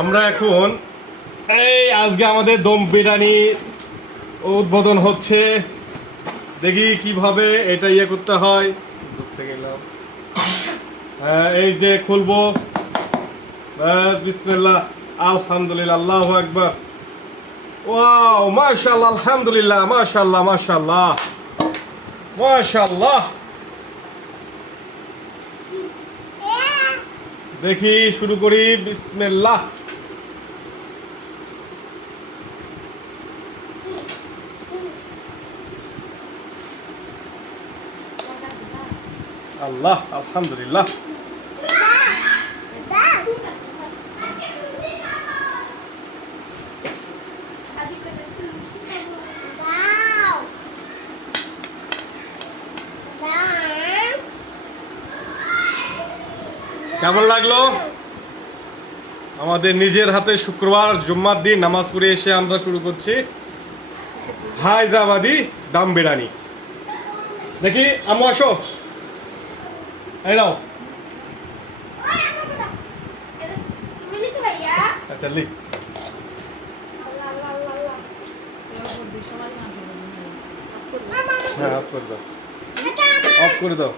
আমরা এখন এই আজকে আমাদের দম বিরিয়ানি উদ্বোধন হচ্ছে। দেখি কিভাবে এটা ইয়ে করতে হয়। ধরতে গেলাম, হ্যাঁ এই যে খুলবো। বাস বিসমিল্লাহ, আলহামদুলিল্লাহ, আল্লাহু আকবার। ওয়াও, মাশাআল্লাহ, আলহামদুলিল্লাহ, মাশাআল্লাহ, মাশাআল্লাহ, মাশাআল্লাহ। দেখি শুরু করি, বিসমিল্লাহ। আল্লাহ, আলহামদুলিল্লাহ। কেমন লাগলো? আমাদের নিজের হাতে শুক্রবার জুম্মার দিন নামাজ পড়ে এসে আমরা শুরু করছি হায়দ্রাবাদি দম বিরিয়ানি। দেখি আম্মু আসো, এই নাও। আচ্ছা লিখ। হ্যাঁ অফ করে দাও, অফ করে দাও।